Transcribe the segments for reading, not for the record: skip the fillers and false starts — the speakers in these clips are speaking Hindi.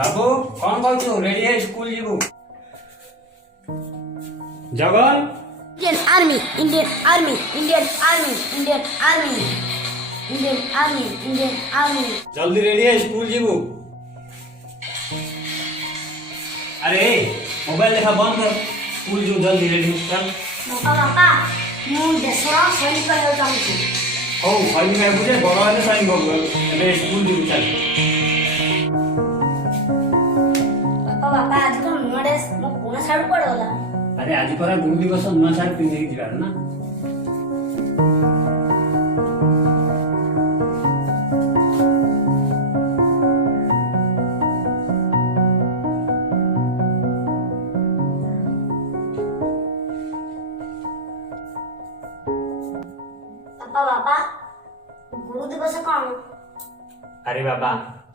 बाबू कौन कहू रेडी है स्कूल जीवु जगन Indian army Indian army Indian army Indian army Indian army Indian army जल्दी रेडी है स्कूल जीवु। अरे मोबाइल देखा बंद कर स्कूल जीवु जल्दी रेडी चल। बापा मु देशर सैनिक हो चाहूँ। हौ सैनिक है बुझे बड़ हेले सैनिक हो एबे स्कूल जीवु चल। बापा आज तो नुआ ड्रेस मो पुणे साइड पड़ गला। अरे आज पर गुरु दिवस नुआ साड़ी पिंधि जीवार ना। बापा गुरु दिवस कौन? अरे बाबा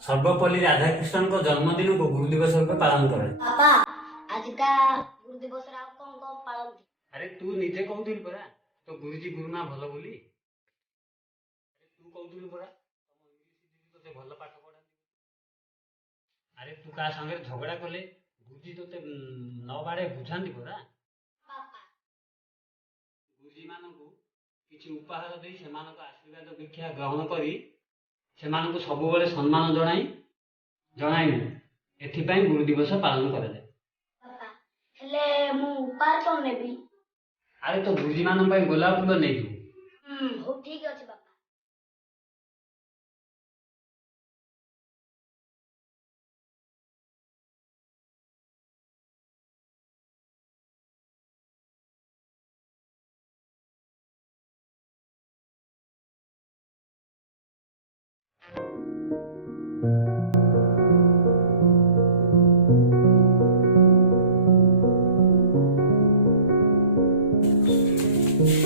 सर्वपल्ली राधाकृष्णन को जन्मदिन को गुरु दिवस रूप पालन करे। बापा आज का गुरु दिवस रा कौन कौन पालन? अरे तू निजे कहूथिल परा तो गुरुजी गुरुना भलो बोली। अरे तू कहूथिल परा तम इंग्लिश दीदी तोते भलो पाठ पढांती। अरे तू का संगे झगड़ा कले गुरुजी तोते न बाड़े बुझांती परा। बापा गुरुजी मानकू किछि उपहार देई सेमानक आशीर्वाद भिक्षा ग्रहण करी सेमानकू सबु बेले सम्मान जणाइनु एथिपाई गुरु दिवस पालन कराଯାଏ। बापा हेले मु उपहार कौन नेबी? अरे तो गुरुजी मान गोलाप फूल नहीं तू। हो ठीक अछि बापा।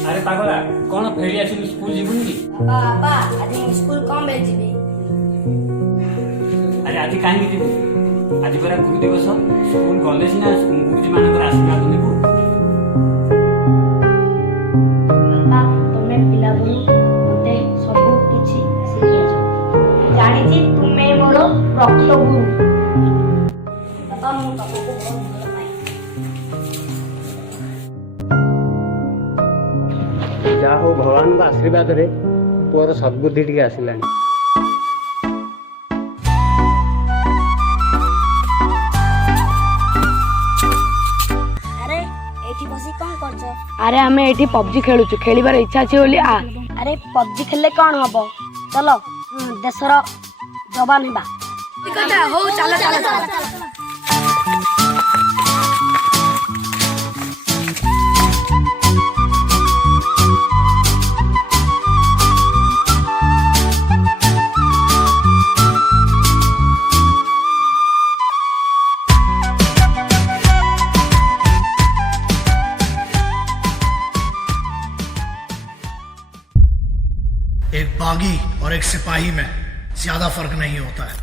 अरे पागला कौन फेरी आसिलु स्कूल जीवुन की? बापा आज मु स्कूल कम बेल जीबी। अरे आज काहे जीवु? आज परा गुरु दिवस स्कूल गले सिना गुरुजी मानकर आशीर्वाद नेबु। बापा तुमे पिला बु मते सब किछि सिखेछ। जानिछि तुमे मोर प्रकृत गुरु। बापा मु तुमको बहुत भल पाई। जा हो भगवान का आशीर्वाद रे तोर सद्बुद्धि टिके आसिलानी। अरे एठी बसी कोन करछ? अरे हमें एठी पबजी खेलुछु खेलिबार इच्छा अछि बोली आ। अरे पबजी खेलले कोन हबो? चलो देशर जवान हेबा। कथा हो चला चला चला। एक बागी और एक सिपाही में ज्यादा फर्क नहीं होता है।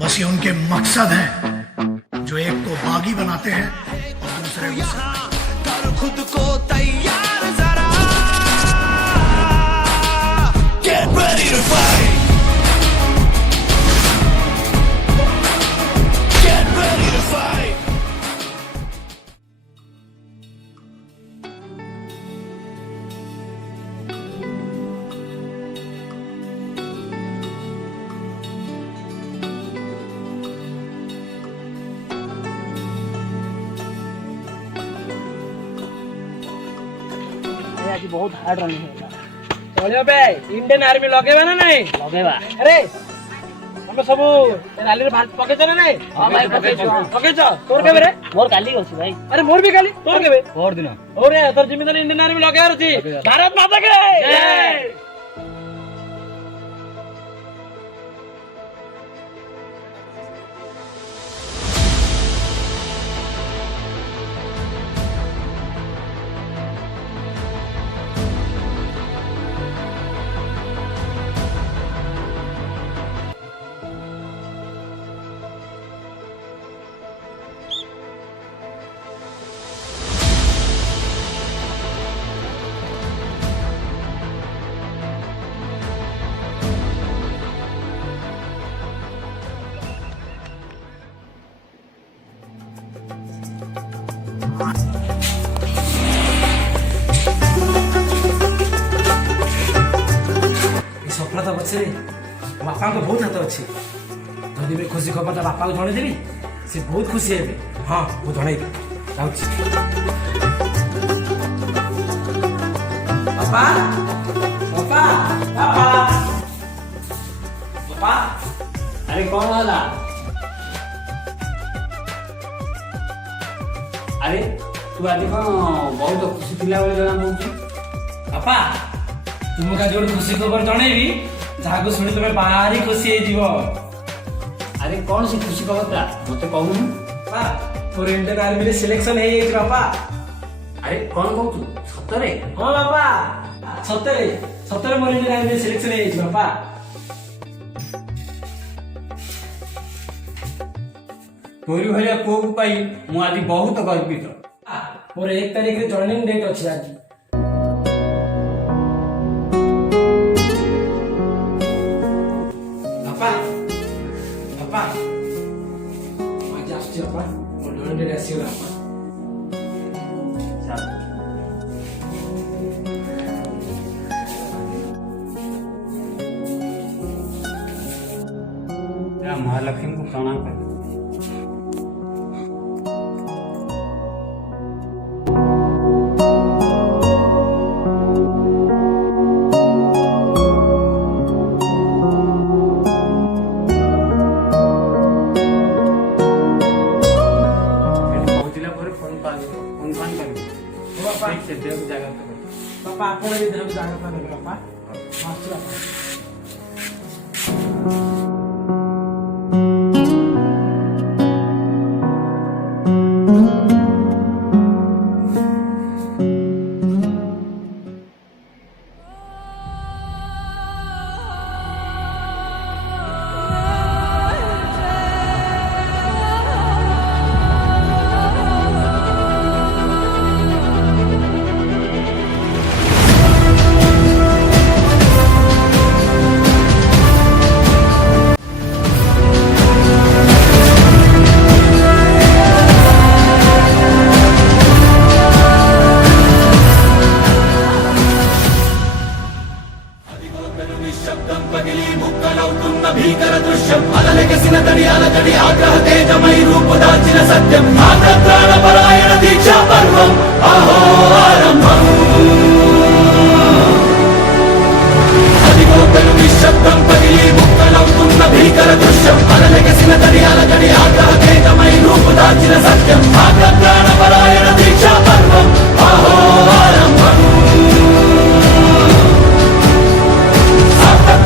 बस ये उनके मकसद हैं जो एक को बागी बनाते हैं और दूसरे को सिपाही। कर खुद को तैयार जरा Get ready to fight Get ready to fight आज बहुत हार्ड रनिंग है। चलियो बे इंडियन आर्मी लगेबा ना नहीं? लगेबा। अरे हम सब रैली रे भारत पकेछ ना नहीं? हां भाई पकेछ। तोर केबे रे? मोर काली होसी भाई। अरे मोर भी काली। तोर केबे? और दिन। ओरे तोर जिम्मेदारी इंडियन आर्मी लगार अछि। भारत माता के जय। ପଛରେ ବାପାଙ୍କ ବହୁତ ହାତ ଅଛି। ଯଦି ବି ଖୁସି ଖବରଟା ବାପାଙ୍କୁ ଜଣେଇଦେବି ସେ ବହୁତ ଖୁସି ହେବେ। ହଁ ମୁଁ ଜଣେଇବି, ଯାଉଛି। ବାପା ବାପା ବାପା ବାପା। ଆରେ କଣ ହେଲା? ଆରେ ତୁ ଆଜି କଣ ବହୁତ ଖୁସି ଥିଲା ବୋଲି ଜଣା ପଡୁଛି। ବାପା ତୁମକୁ ଆଜି ଗୋଟେ ଖୁସି ଖବର ଜଣେଇବି, ଯାହାକୁ ଶୁଣି ତମେ ଭାରି ଖୁସି ହେଇଯିବ। ଆରେ କଣ ସେ ଖୁସି ଖବରଟା ମତେ କହୁନୁ। ବାପା ମୋର ଇଣ୍ଡିଆନ ଆର୍ମିରେ ସିଲେକ୍ସନ ହେଇଯାଇଛି ବାପା। ଆରେ କଣ କହୁଛୁ ସତରେ? ହଁ ବାପା ସତରେ ସତରେ ମୋର ଇଣ୍ଡିଆନ ଆର୍ମିରେ ସିଲେକ୍ସନ ହେଇଯାଇଛି ବାପା। ତୋରି ଭଳିଆ ପୁଅକୁ ପାଇ ମୁଁ ଆଜି ବହୁତ ଗର୍ବିତ। ମୋର 1 ତାରିଖରେ ଜଏନିଂ ଡେଟ୍ ଅଛି ଆଜି। ବାପା ବାପା ମୁଁ ଆଜି ଆସୁଛି ବାପା, ମୋର ଜଏନିଂ ଡେଟ୍ ଆସିଗଲା ବାପା। ମହାଲକ୍ଷ୍ମୀଙ୍କୁ ପ୍ରଣାମ କର। ପହଞ୍ଚିଲା ପରେ ଫୋନ କରିବି। ବାପା ସେ ଦେହକୁ ଜାଗ୍ରତ କର। ବାପା ଆପଣ ବି ଦେହକୁ ଜାଗ୍ରତ ନେବେ ବାପା। ମୁଁ ଆସୁଛି ବାପା। నిశ్శబ్దం పగిలి ముక్కలవుతున్న భీకర దృశ్యం అలలెగసిన తడియాల తడి ఆగ్రహ తేజమై రూపుదాల్చిన సత్యం ఆగ్రహ పరాయణ దీక్షా పర్వం అహో ఆరంభం అదిగో పెను నిశ్శబ్దం పగిలి ముక్కలవుతున్న భీకర దృశ్యం అలలెగసిన తడియాల తడి ఆగ్రహ తేజమై రూపుదాల్చిన సత్యం ఆగ్రహ పరాయణ దీక్షా పర్వం అహో ఆరంభం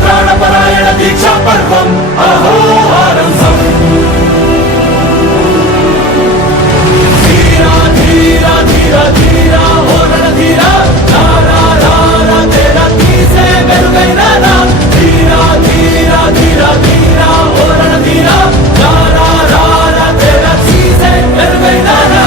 ప్రాణపరాయణ దీక్షా పర్వం అహో ఆరంభం ధీరా ధీరా ధీరా ధీరా ఓరణ ధీరా రారా రారా తేరా తీసే మెరుగైన రా ధీరా ధీరా ధీరా ధీరా ఓరణ ధీరా రారా రారా తేరా తీసే మెరుగైన రా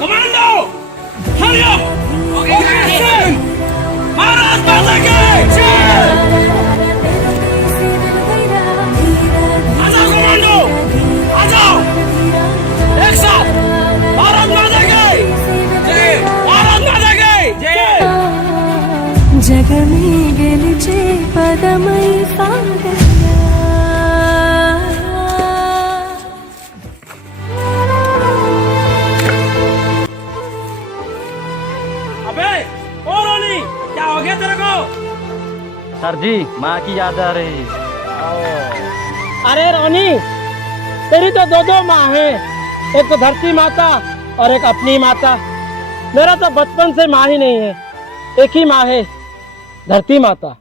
Commando! Hurry up! Okay, Maharaj Bazake! आजाओ कमांडो! आजाओ! एक साथ! भारत माता की! जय! भारत माता की! जय! जगमे गेलिचे पदमय सागरा अबे ओ रोनी क्या हो तेरे को? सर जी माँ की याद आ रही। अरे रोनी, तेरी तो दो माँ है, एक तो धरती माता और एक अपनी माता। मेरा तो बचपन से माँ ही नहीं है, एक ही माँ है, धरती माता।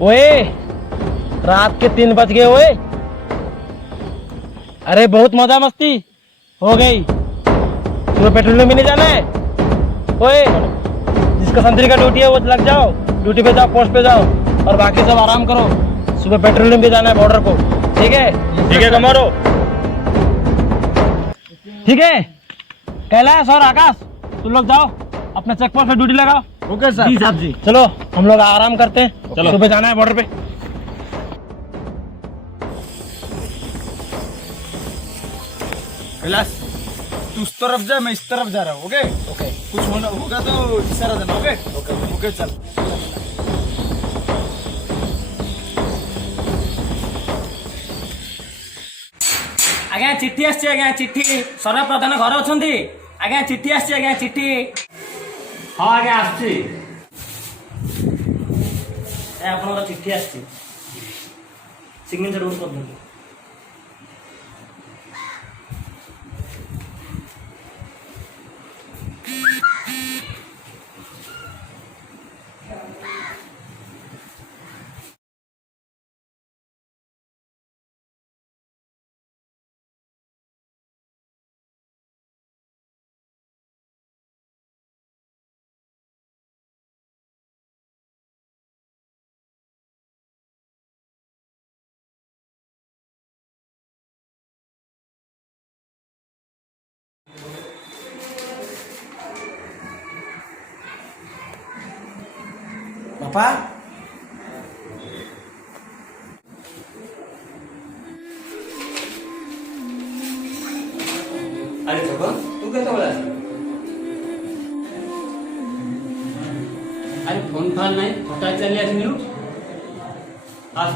ओए, रात के 3 बज गए ओए। अरे बहुत मजा मस्ती हो गई, सुबह पेट्रोलियम भी नहीं जाना है। ओए, जिसका संतरी का ड्यूटी है वो लग जाओ, ड्यूटी पे जाओ, पोस्ट पे जाओ, और बाकी सब आराम करो। सुबह पेट्रोलियम भी जाना है बॉर्डर को, ठीक है? ठीक है कमारो। ठीक है कैलाश और आकाश, तुम लोग जाओ अपने चेक पोस्ट पे ड्यूटी लगाओ। Okay sir. जी साहब जी। चलो हम लोग आराम करते हैं, चलो सुबह जाना है बॉर्डर पे। कैलाश, तू उस तरफ जा, मैं इस तरफ जा रहा हूँ। ओके ओके, कुछ होगा तो इशारा देना। ओके ओके ओके, चल। आज्ञा चिट्ठी आसी, आज्ञा चिट्ठी। सरकार प्रधान घर अछंती? आज्ञा चिट्ठी आसी, आज्ञा चिट्ठी। हाँ आगे आसुची। आपनकर चिट्ठी आसी, सिग्नेचर कर दियंतु। बापा, अरे जगन तू केतेବେଳେ ଆସିଲୁ? अरे फोन फान नहीं, हठात चली आसलु। आस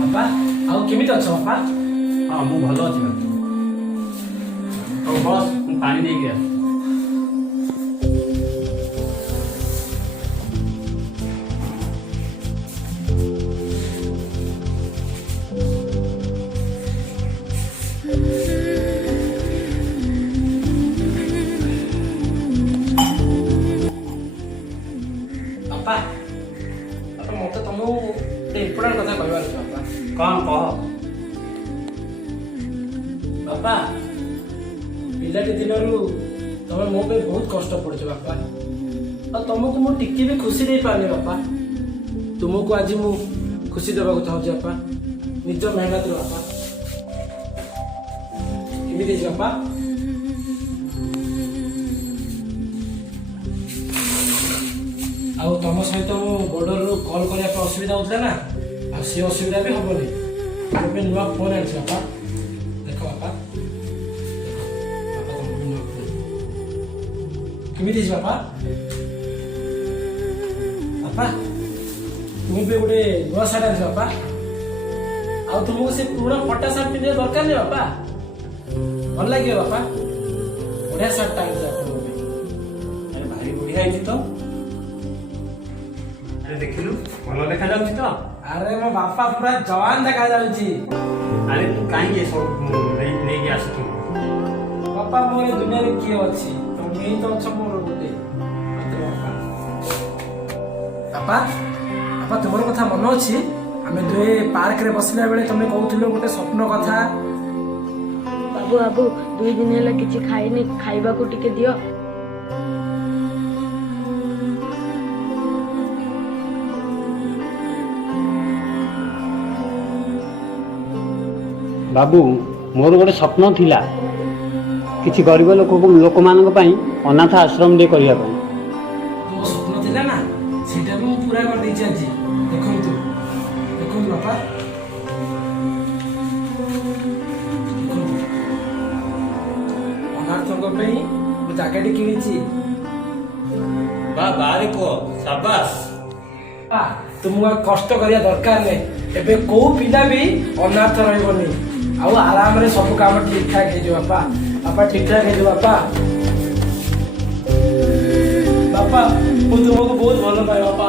बापा आउ केमिति अछ बापा? हाँ मु भल अच्छी तो बस पानी नहीं गया। बापा बापा मत तुमको इम्पोर्टाट कथा कहबार अछि बापा। कौन कह? बापा पिलाटी दिनरू तुम मो पे बहुत कष्ट पड़छ बापा, और तुमको मु टिके भी खुशी दे पारने बापा। तुमको आज मु खुशी देबाक चाहूँ बापा, निज मेहनत रे बापा। केमिति अछि बापा? आउ तुम सहित मु बॉर्डर रू कॉल करने असुविधा होता ना, आ सी असुविधा भी हबनी। तुम नुआ फोन आनी बापा, देख बापा, बापा तुम नुआ फोन केमिति अछि बापा? ବାପା ତୁମେ ବି ଗୋଟେ ନୂଆ ସାର୍ଟ ଆଣିଛ ବାପା। ଆଉ ତୁମକୁ ସେ ପୁରୁଣା ଫଟା ସାର୍ଟ ପିନ୍ଧିବା ଦରକାର ନାହିଁ ବାପା, ଭଲ ଲାଗିବ ବାପା। ବଢିଆ ସାର୍ଟଟା ଆଣିଛ ଆପଣଙ୍କ ପାଇଁ। ଆରେ ଭାରି ବଢିଆ ହେଇଛି ତ। ଆରେ ଦେଖିଲୁ ଭଲ ଦେଖାଯାଉଛି ତ। ଆରେ ମୋ ବାପା ପୁରା ଜୱାନ ଦେଖାଯାଉଛି। ଆରେ ତୁ କାହିଁକି ଏସବୁ ନେଇକି ଆସିଛୁ? ବାପା ମୋର ଏ ଦୁନିଆରେ କିଏ ଅଛି, ତମେ ହିଁ ତ ଅଛ ମୋର ଗୋଟେ ମାତ୍ର ବାପା। ବାପା ବାପା ତୁମର କଥା ମନେ ଅଛି, ଆମେ ଦୁହେଁ ପାର୍କରେ ବସିଲା ବେଳେ ତମେ କହୁଥିଲ ଗୋଟେ ସ୍ୱପ୍ନ କଥା। ବାବୁ ବାବୁ 2 ଦିନ ହେଲା କିଛି ଖାଇନି, ଖାଇବାକୁ ଟିକେ ଦିଅ। ବାବୁ ମୋର ଗୋଟେ ସ୍ୱପ୍ନ ଥିଲା, କିଛି ଗରିବ ଲୋକମାନଙ୍କ ପାଇଁ ଅନାଥ ଆଶ୍ରମ ଟିକେ କରିବା ପାଇଁ। ତୋ ସ୍ୱପ୍ନ ଥିଲା ନା, ସେଇଟାକୁ ମୁଁ ପୁରା କରିଦେଇଛି ଆଜି। ଦେଖନ୍ତୁ ଦେଖନ୍ତୁ ବାପା, ଦେଖନ୍ତୁ ଅନାଥଙ୍କ ପାଇଁ ମୁଁ ଜାଗାଟି କିଣିଛି। ବାରେ ପୁଅ ସାବାସ। ତୁମକୁ ଆଉ କଷ୍ଟ କରିବା ଦରକାର ନାହିଁ। ଏବେ କୋଉ ପିଲା ବି ଅନାଥ ରହିବନି, ଆଉ ଆରାମରେ ସବୁ କାମ ଠିକ ଠାକ ହେଇଯିବ ବାପା। ବାପା ଠିକ ଠାକ ହେଇଯିବ ବାପା। ବାପା ମୁଁ ତୁମକୁ ବହୁତ ଭଲ ପାଏ ବାପା।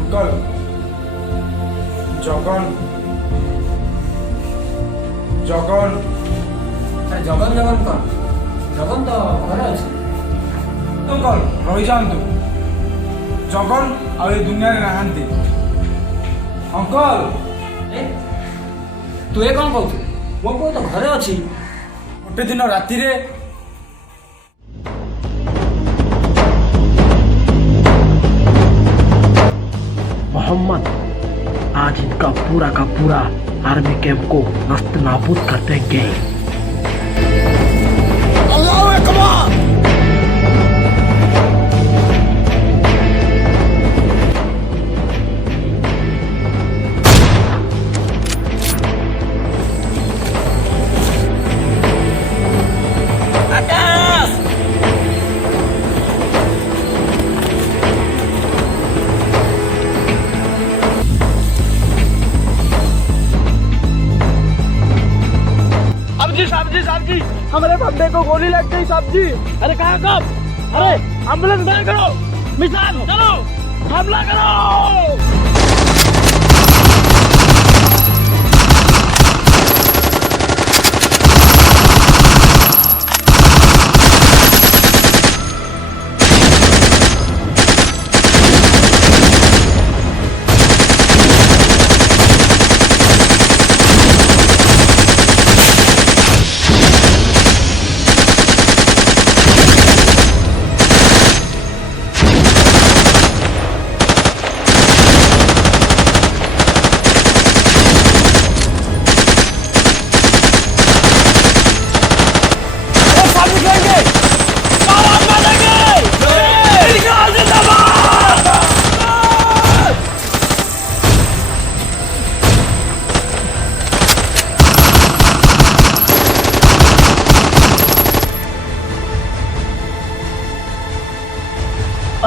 अंकल जगन जगन ଆରେ ଜଗନ ଜଗନ କଣ? ଜଗନ ତ ଘରେ ଅଛି। अंकल रही जातु जगन आ दुनिया नहांती अंकल। ତୁ ଏ କଣ କହୁଛୁ? ମୋ ପୁଅ ତ ଘରେ ଅଛି। गोटे दिन राति रे मोहम्मद आज इनका पूरा का पूरा आर्मी कैंप को नस्त नाबूद कर देंगे। अल्लाहू अकबर। साहब जी हमारे बंदे को गोली लग गई साहब जी। अरे कहाँ कब? अरे एम्बुलेंस बंद करो, मिसाल चलो हमला करो।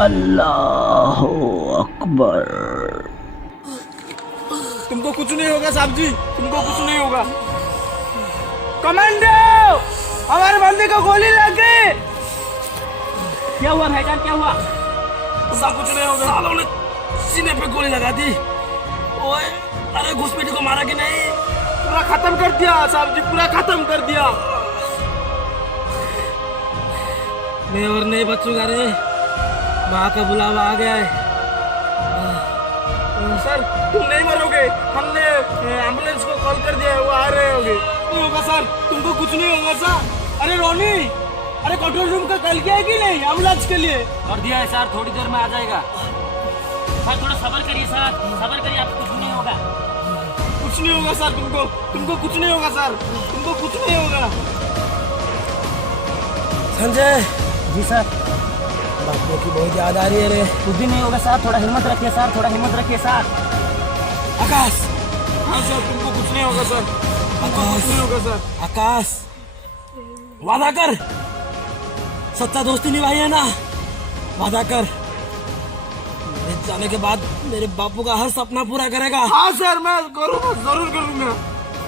अल्लाह अकबर। तुमको कुछ नहीं होगा साहब जी, तुमको कुछ नहीं होगा। कमांडो हमारे बंदे को गोली लग गई। क्या हुआ भाईजान, क्या हुआ? सब कुछ नहीं होगा। सालों ने सीने पे गोली लगा दी। ओए अरे घुसपैठी को मारा कि नहीं? पूरा खत्म कर दिया साहब जी, पूरा खत्म कर दिया। मैं और नहीं बचूंगा रे, माँ का बुलावा आ गया है। सर तुम नहीं मरोगे, हमने एम्बुलेंस को कॉल कर दिया है, वो आ रहे होंगे। नहीं होगा सर, तुमको कुछ नहीं होगा सर। अरे रोनी, अरे कंट्रोल रूम का कॉल किया है कि नहीं एम्बुलेंस के लिए? कर दिया है सर, थोड़ी देर में आ जाएगा। सर थोड़ा सब्र करिए सर, सब्र करिए, आपको कुछ नहीं होगा। कुछ नहीं होगा सर, तुमको कुछ नहीं होगा सर, तुमको कुछ नहीं होगा। संजय जी सर। बापू की बहुत याद आ रही है रे। कुछ भी नहीं होगा सर, थोड़ा हिम्मत रखिए सर, थोड़ा हिम्मत रखिए सर। आकाश। हाँ सर, तुमको कुछ नहीं होगा सर, तुमको कुछ नहीं होगा सर। आकाश, वादा कर, सच्चा दोस्ती निभाई है ना, वादा कर मेरे जाने के बाद मेरे बापू का हर सपना पूरा करेगा। हाँ सर, मैं करूँगा, जरूर करूँगा।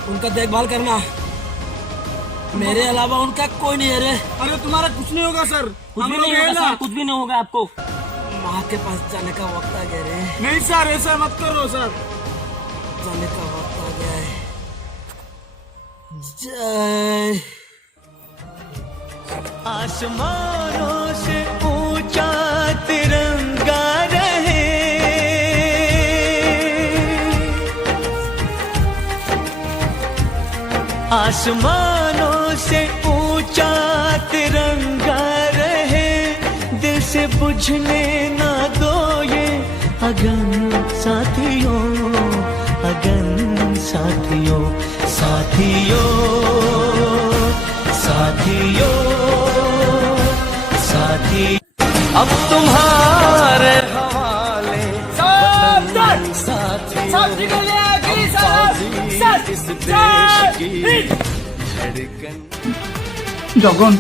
उनका देखभाल करना, मेरे अलावा उनका कोई नहीं है रे। अरे तुम्हारा कुछ नहीं होगा सर, कुछ भी नहीं होगा सर, कुछ भी नहीं होगा आपको। माँ के पास जाने का वक्त आ गया रे। नहीं सर, ऐसा मत करो सर, जाने का वक्त आ गया है। जय। आसमानों से ऊंचा तिरंगा रहे, आसमानों से ऊंचा तिरंगा रहे, दिल से बुझने ना दो ये अगन साथियों, अगन साथियों, साथियों, साथियों, साथी। अब तुम्हारे हवाले जगन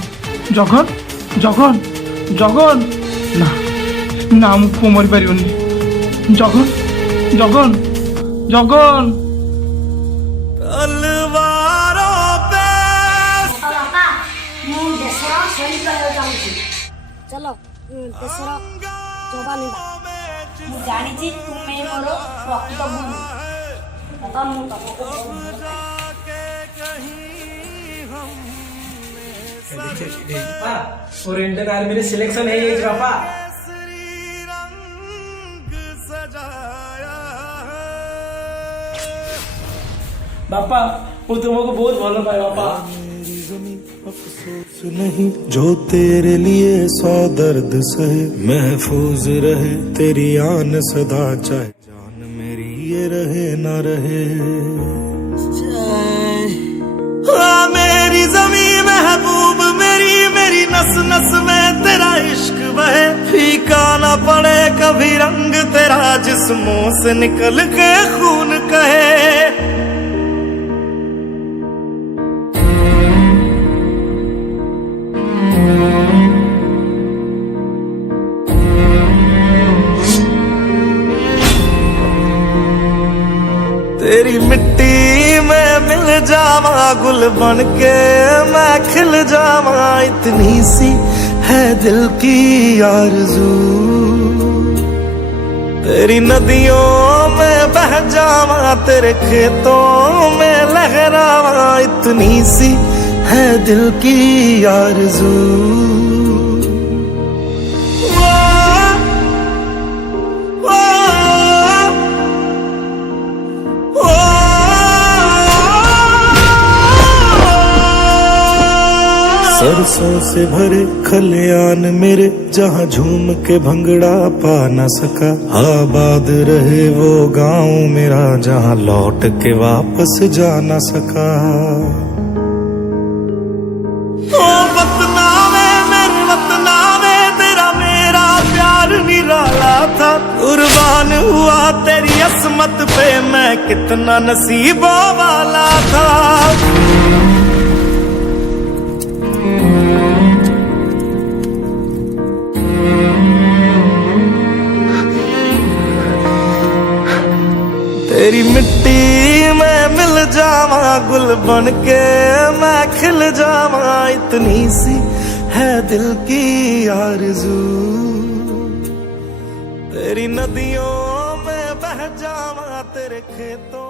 जगन जगन जगन ना ना मुझको मरी पारिबनी जगन जगन जगन तलवारों पे ବାପା ମୁଁ ଦେଶର ସୈନିକ ହେବାକୁ ଚାହୁଁଛି। ଚଲ ଦେଶର ଯବାନ ହେବା। ମୁଁ ଜାଣିଛି ତୁମେ ମୋର ପ୍ରକୃତ ଗୁରୁ। ବାପା ମୁଁ ତମକୁ और इंडियन आर्मी में सिलेक्शन है यही पापा। बापा वो तुमको बहुत भल पाए बापा। अफसोस नहीं जो तेरे लिए 100 दर्द सहे, महफूज रहे तेरी आन सदा, चाहे जान मेरी ये रहे ना रहे। मेरी जमी महबूब मेरी, मेरी नस नस में तेरा इश्क बहे, फीका ना पड़े कभी रंग तेरा, जिस्मों से निकल के खून कहे। तेरी मिट्टी में मिल जावा, गुल बन के मैं खिल जावा, इतनी सी है दिल की आरज़ू। तेरी नदियों में बह जावा, तेरे खेतों में लहरावा, इतनी सी है दिल की आरज़ू। सरसों से भरे खलियान मेरे, जहाँ झूम के भंगड़ा पा न सका, आबाद रहे वो गांव मेरा, जहाँ लौट के वापस जा न सका। ओ वतना में मेरे वतना में तेरा मेरा प्यार निराला था, कुर्बान हुआ तेरी असमत पे मैं, कितना नसीबों वाला था। तेरी मिट्टी में मिल जावा, गुल बन के मैं खिल जावा, इतनी सी है दिल की आरज़ू। तेरी नदियों में बह जावा, तेरे खेतों